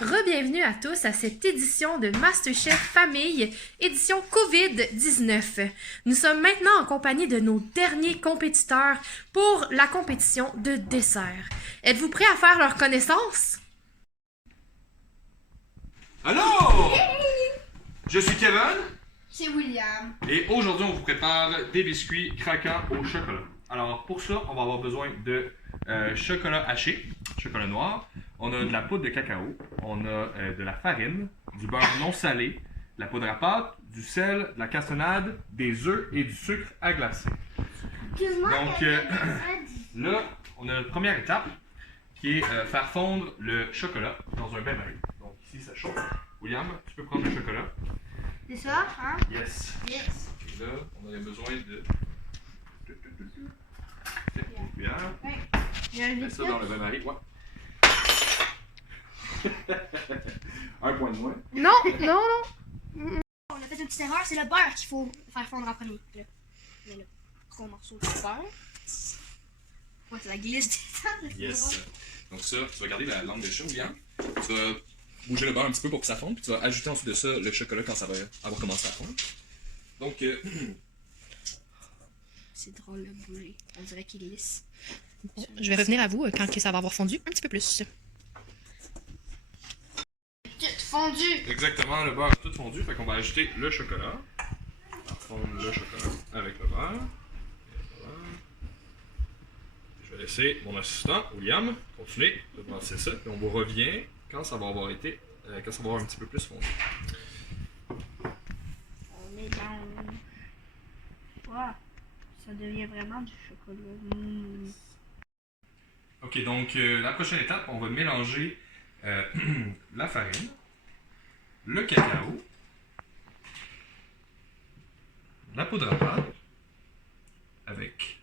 Re-bienvenue à tous à cette édition de MasterChef Famille, édition COVID-19. Nous sommes maintenant en compagnie de nos derniers compétiteurs pour la compétition de dessert. Êtes-vous prêts à faire leur connaissance? Allô! Je suis Kevin. C'est William. Et aujourd'hui, on vous prépare des biscuits craquants au chocolat. Alors, pour ça, on va avoir besoin de chocolat haché, chocolat noir. On a de la poudre de cacao. On a de la farine, du beurre non salé, de la poudre à pâte, du sel, de la cassonade, des œufs et du sucre à glacer. Donc, là, on a notre première étape qui est faire fondre le chocolat dans un bain-marie. Donc, ici, ça chauffe. William, tu peux prendre le chocolat. C'est ça, hein? Yes. Yes. Et là, on aurait besoin de. Une cuillère. Ouais. Il y a un Mets ça dans le bain-marie. Ouais. Un point de moins. Non, non, non. On a fait une petite erreur, c'est le beurre qu'il faut faire fondre en premier. Là, on met le gros morceau de beurre. Ouais, c'est la glisse des dents. Yes. Donc ça, tu vas garder la lampe de chat, William. Tu vas bouger le beurre un petit peu pour que ça fonde, puis tu vas ajouter ensuite de ça le chocolat quand ça va avoir commencé à fondre. Donc, C'est drôle le bouger. On dirait qu'il glisse. Bon, je vais revenir à vous quand ça va avoir fondu un petit peu plus. Tout fondu. exactement, le beurre est tout fondu, fait qu'on va ajouter le chocolat. On va fondre le chocolat avec le beurre. Et voilà. Je vais laisser mon assistant, William, continuer de brasser ça, et on vous revient quand ça va avoir été, quand ça va avoir un petit peu plus fondu. On met dans. Wow. Ça devient vraiment du chocolat. Ok, donc la prochaine étape, on va mélanger la farine, le cacao, la poudre à pâte, avec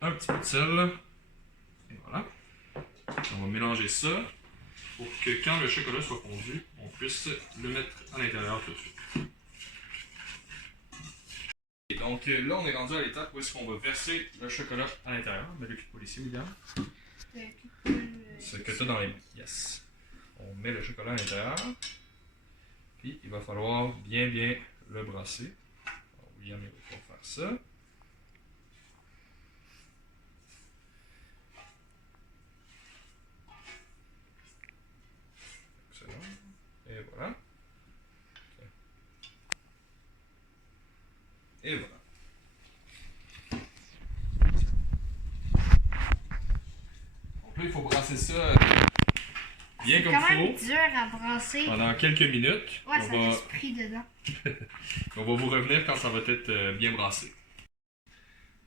un petit peu de sel, et voilà. On va mélanger ça pour que quand le chocolat soit fondu, on puisse le mettre à l'intérieur tout de suite. Et donc là, on est rendu à l'étape où est-ce qu'on va verser le chocolat à l'intérieur. Mets-le pour ici, William. Ce que tu as dans les mains. Yes. On met le chocolat à l'intérieur. Puis il va falloir bien le brasser. Alors, William, il va pouvoir faire ça. Excellent. Et voilà. Et voilà. Donc là, il faut brasser ça bien comme C'est quand il même faut dur à brasser. pendant quelques minutes. Ouais, On ça va- reste pris dedans. On va vous revenir quand ça va être bien brassé.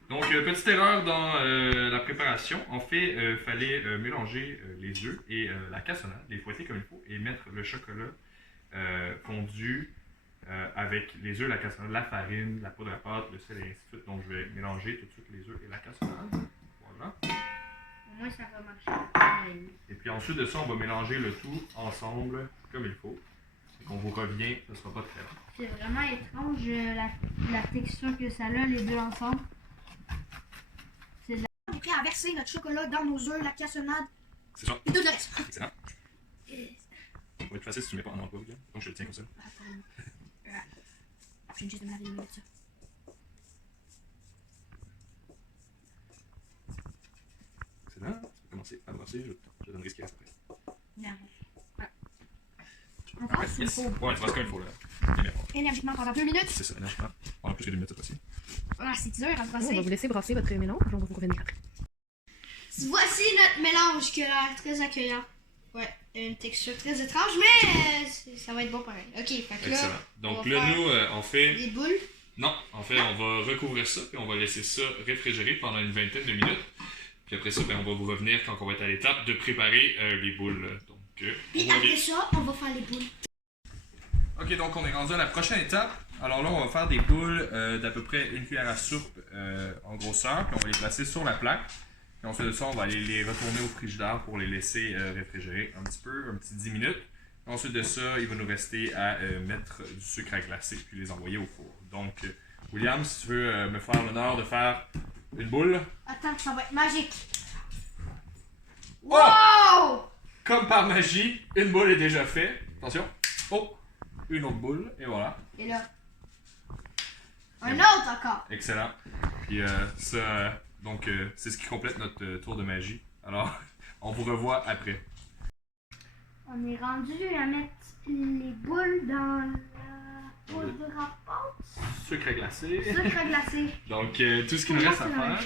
Donc, petite erreur dans la préparation. En fait, il fallait mélanger les œufs et la cassonade, les fouetter comme il faut, et mettre le chocolat fondu avec les œufs, la cassonade, la farine, la poudre à pâte, le sel et ainsi de suite. Donc, je vais mélanger tout de suite les œufs et la cassonade. Voilà. Au moins, ça va marcher. Et puis ensuite de ça, on va mélanger le tout ensemble comme il faut. Et qu'on vous revient, ce ne sera pas très long. C'est vraiment étrange la texture que ça a, les deux ensemble. On est prêt à verser notre chocolat dans nos œufs, la cassonade C'est ça. et tout le reste. Excellent. Ça va être facile si tu ne mets pas en emploi, William. Donc je le tiens comme ça. Attends. Je viens juste de me laver les mains de ça. Excellent. Tu peux commencer à brasser. Je te donnerai ce qu'il reste après. Non. Ouais. Encore, il Yes. faut Ouais, tu brasses comme il faut là. Bien fort. énergiquement pendant 2 minutes. C'est ça, énergiquement. Pendant plus que 2 minutes cette fois-ci. Ah, c'est dur à On va brasser. vous laisser brasser votre mélange, on va vous revenir après. Voici notre mélange qui a l'air très accueillant. Ouais, une texture très étrange, mais ça va être bon pareil. Ok, fait que là, Excellent. Donc on va là, faire nous, on fait. des boules. Non, en fait, on va recouvrir ça, puis on va laisser ça réfrigérer pendant une vingtaine de minutes. Puis après ça, ben, on va vous revenir quand on va être à l'étape de préparer les boules. Donc, on Puis va après ça, on va faire les boules. Ok, donc on est rendu à la prochaine étape. Alors là, on va faire des boules d'à peu près une cuillère à soupe en grosseur, puis on va les placer sur la plaque. Puis ensuite de ça, on va aller les retourner au frigidaire pour les laisser réfrigérer un petit peu, un petit 10 minutes. Ensuite de ça, il va nous rester à mettre du sucre à glacer puis les envoyer au four. Donc, William, si tu veux me faire l'honneur de faire une boule. Attends, ça va être magique. Oh! Wow! comme par magie, une boule est déjà faite. Attention. Oh, une autre boule, et voilà. Et là. Un autre encore. Excellent. Puis ça, donc c'est ce qui complète notre tour de magie. Alors, on vous revoit après. On est rendu à mettre les boules dans la poudre à pâte. Sucre glacé. Sucre glacé. Donc, tout ce qu'il nous reste à faire.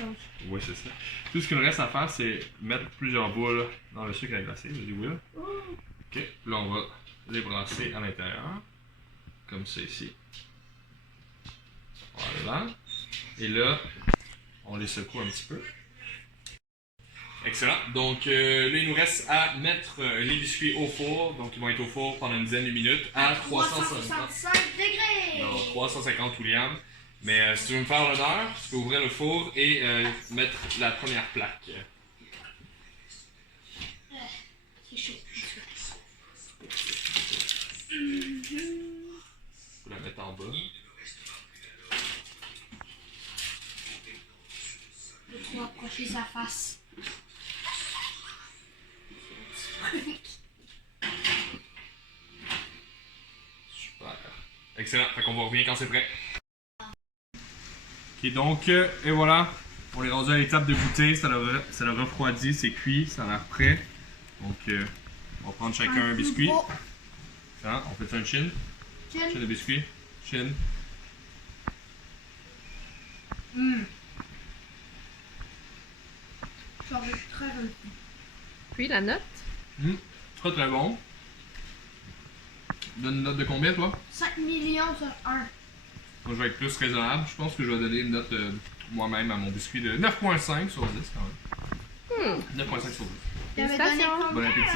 Oui, c'est ça. Tout ce qu'il nous reste à faire, c'est mettre plusieurs boules dans le sucre à glacer. Vas-y, Will. Ok, là, on va les brasser à l'intérieur. Comme ça ici. Voilà. Et là, on les secoue un petit peu. Excellent. Donc, là, il nous reste à mettre les biscuits au four. Donc, ils vont être au four pendant une dizaine de minutes à 365 degrés. Non, 350 William. Mais si tu veux me faire l'honneur, tu peux ouvrir le four et mettre la première plaque. C'est chaud. Tu peux la mettre en bas. Il faut approcher sa face. Super. Excellent. Fait qu'on va revenir quand c'est prêt. Ok, donc, et voilà. On est rendu à l'étape de goûter. Ça l'a refroidi, c'est cuit, ça a l'air prêt. Donc, on va prendre chacun un biscuit. Hein, on fait un chin. Chin de biscuit. Chin. Ça va être très bon. Puis la note. Très très bon. Donne une note de combien, toi? 5 millions sur 1. Moi, je vais être plus raisonnable. Je pense que je vais donner une note moi-même à mon biscuit de 9.5 sur 10 quand même. 9.5 sur 10. Tu avais donné Félicitations. combien? Bon appétit.